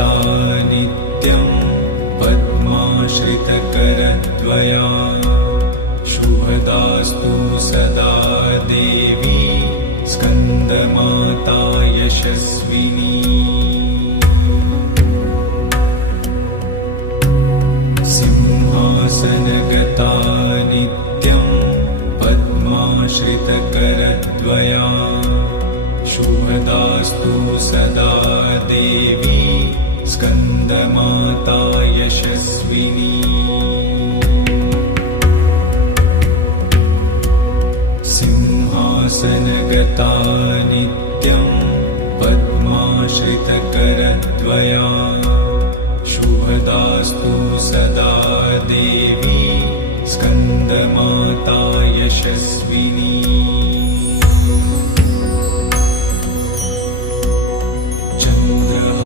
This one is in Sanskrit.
शरणगता नित्यं पद्माश्रितकरद्वया शुभदास्तु सदा देवी स्कन्दमाता यशस्विनी सिंहासनगता नित्यं पद्माश्रितकरद्वया शुभदास्तु सदा देवी स्कन्दमाता यशस्विनी सिंहासनगता नित्यं पद्माश्रितकरद्वया शुभदास्तु सदा देवी स्कन्दमाता यशस्विनी